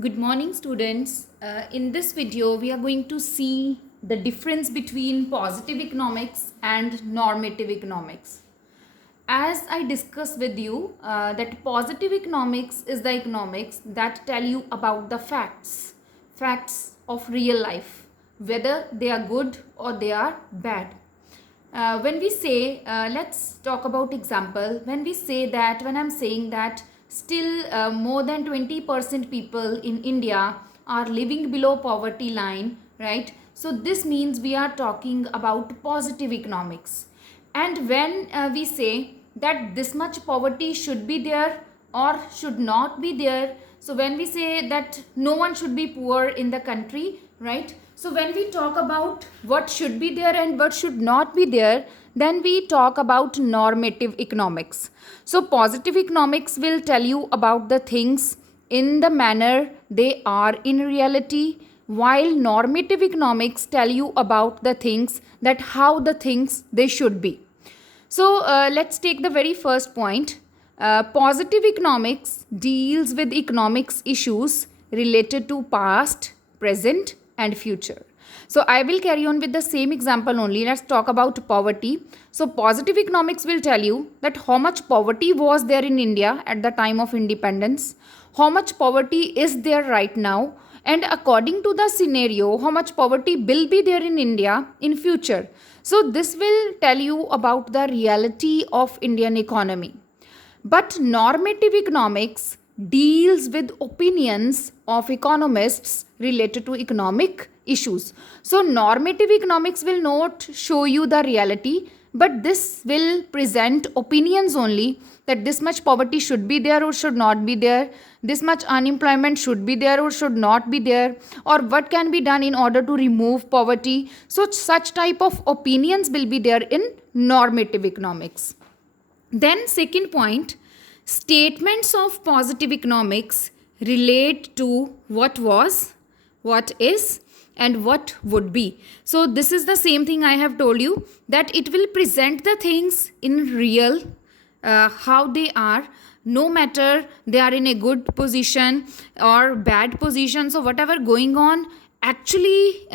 Good morning, students. In this video, we are going to see the difference between positive economics and normative economics. As I discussed with you, that positive economics is the economics that tell you about the facts of real life, whether they are good or they are bad. When we say, let's talk about example. When I'm saying that still more than 20% people in India are living below poverty line, right? So this means we are talking about positive economics. And when we say that this much poverty should be there or should not be there, so when we say that no one should be poor in the country, right? So when we talk about what should be there and what should not be there, then we talk about normative economics. So positive economics will tell you about the things in the manner they are in reality, while normative economics tell you about the things that how the things they should be. So let's take the very first point. Positive economics deals with economics issues related to past, present, and future. So I will carry on with the same example only. Let's talk about poverty. So positive economics will tell you that how much poverty was there in India at the time of independence, how much poverty is there right now, and according to the scenario, how much poverty will be there in India in future. So this will tell you about the reality of Indian economy. But normative economics deals with opinions of economists related to economic issues. So normative economics will not show you the reality, but this will present opinions only, that this much poverty should be there or should not be there, this much unemployment should be there or should not be there, or what can be done in order to remove poverty. So such type of opinions will be there in normative economics. Then second point, statements of positive economics relate to what was, what is, and what would be. So this is the same thing I have told you, that it will present the things in real, how they are, no matter they are in a good position or bad position. So whatever going on actually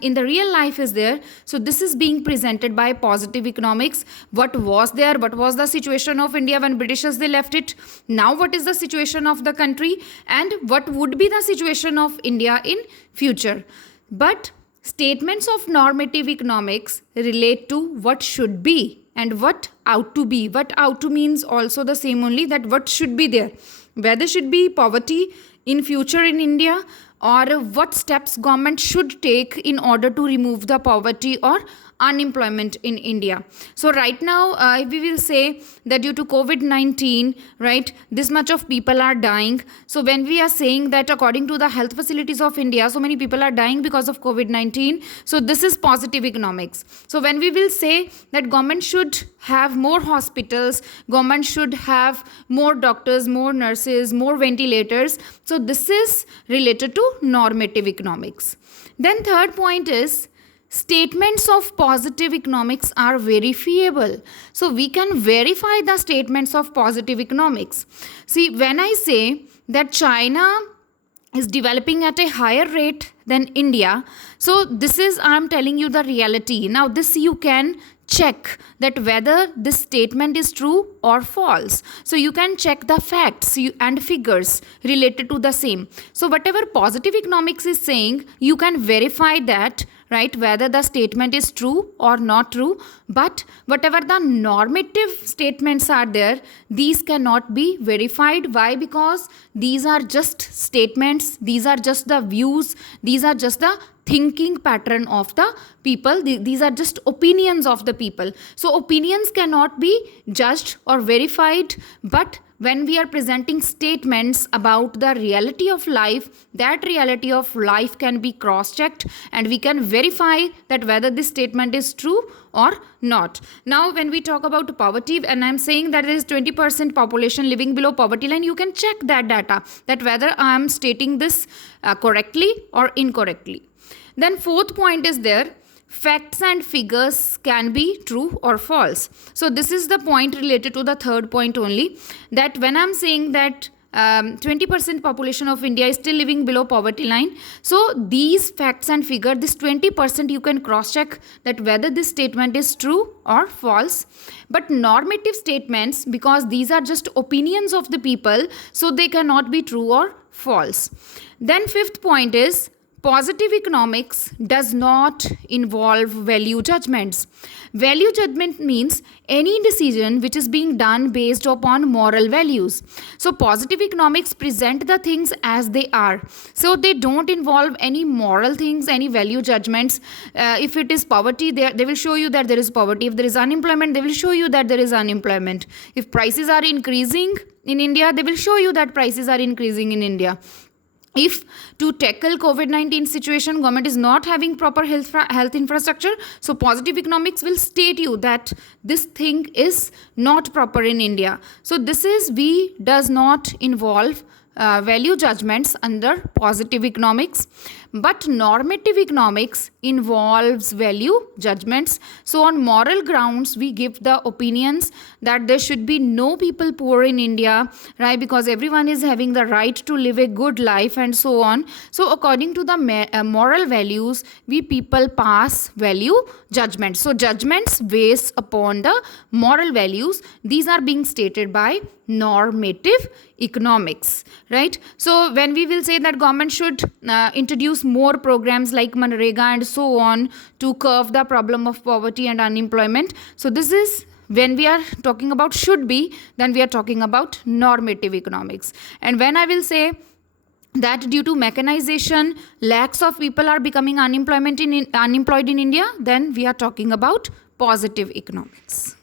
in the real life is there. So this is being presented by positive economics. What was there, what was the situation of India when Britishers they left it, now what is the situation of the country, and what would be the situation of India in future. But statements of normative economics relate to what should be and what ought to be. What ought to means also the same only, that what should be there, whether should be poverty in future in India, or what steps government should take in order to remove the poverty or unemployment in India. So right now we will say that due to COVID-19, right, this much of people are dying. So when we are saying that according to the health facilities of India, so many people are dying because of COVID-19, so this is positive economics. So when we will say that government should have more hospitals, government should have more doctors, more nurses, more ventilators, so this is related to normative economics. Then third point is, statements of positive economics are verifiable. So we can verify the statements of positive economics. See, when I say that China is developing at a higher rate than India, so this is, I'm telling you the reality. Now this you can check that whether this statement is true or false. So you can check the facts and figures related to the same. So whatever positive economics is saying, you can verify that, right, whether the statement is true or not true. But whatever the normative statements are there, these cannot be verified. Why? Because these are just statements, these are just the views, these are just the thinking pattern of the people, these are just opinions of the people. So opinions cannot be judged or verified, but when we are presenting statements about the reality of life, that reality of life can be cross-checked and we can verify that whether this statement is true or not. Now when we talk about poverty, and I'm saying that there is 20% population living below poverty line, you can check that data, that whether I am stating this correctly or incorrectly. Then fourth point is there, facts and figures can be true or false. So this is the point related to the third point only, that when I'm saying that 20% population of India is still living below poverty line. So these facts and figure, this 20%, you can cross check that whether this statement is true or false. But normative statements, because these are just opinions of the people, so they cannot be true or false. Then fifth point is, positive economics does not involve value judgments. Value judgment means any decision which is being done based upon moral values. So positive economics present the things as they are. So they don't involve any moral things, any value judgments. If it is poverty, they will show you that there is poverty. If there is unemployment, they will show you that there is unemployment. If prices are increasing in India, they will show you that prices are increasing in India. If to tackle COVID-19 situation, government is not having proper health infrastructure, so positive economics will state you that this thing is not proper in India. So this is, we does not involve value judgments under positive economics. But normative economics involves value judgments. So on moral grounds, we give the opinions that there should be no people poor in India, right? Because everyone is having the right to live a good life and so on. So according to the moral values, we people pass value judgments. So judgments based upon the moral values, these are being stated by normative economics, right? So when we will say that government should introduce more programs like Manrega and so on to curb the problem of poverty and unemployment. So this is when we are talking about should be, then we are talking about normative economics. And when I will say that due to mechanization, lakhs of people are becoming unemployed in India, then we are talking about positive economics.